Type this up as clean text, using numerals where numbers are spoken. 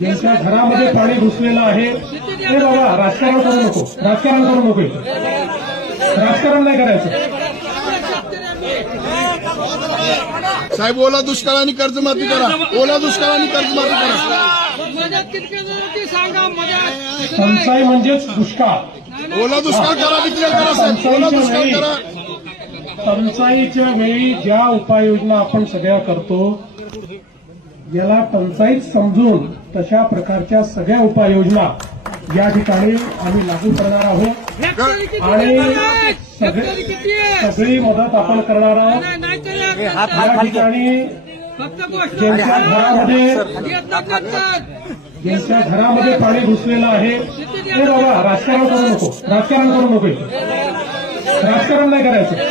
ज्यांच्या घरामध्ये पाणी घुसलेलं आहे ते बाबा राजकारण करू नको, राजकारण करू नको, राजकारण नाही करायचं. साहेब ओला दुष्काळ आणि कर्जमाफी करा, ओला दुष्काळ आणि कर्जमाफी करा. टंचाई म्हणजेच दुष्काळ. ओला दुष्काळ करा, डिक्लेअर करा साहेब, ओला दुष्काळ करा. टंचाईच्या वेळी ज्या उपाययोजना आपण सगळ्या करतो याला टंचाईत समजून तशा प्रकारच्या सगळ्या उपाययोजना या ठिकाणी आम्ही लागू करणार आहोत आणि सगळी मदत आपण करणार आहोत. या ठिकाणी ज्यांच्या घरामध्ये पाणी घुसलेलं आहे ते बाबा राजकारण करू नको, राजकारण करू नको, राजकारण नाही करायचं.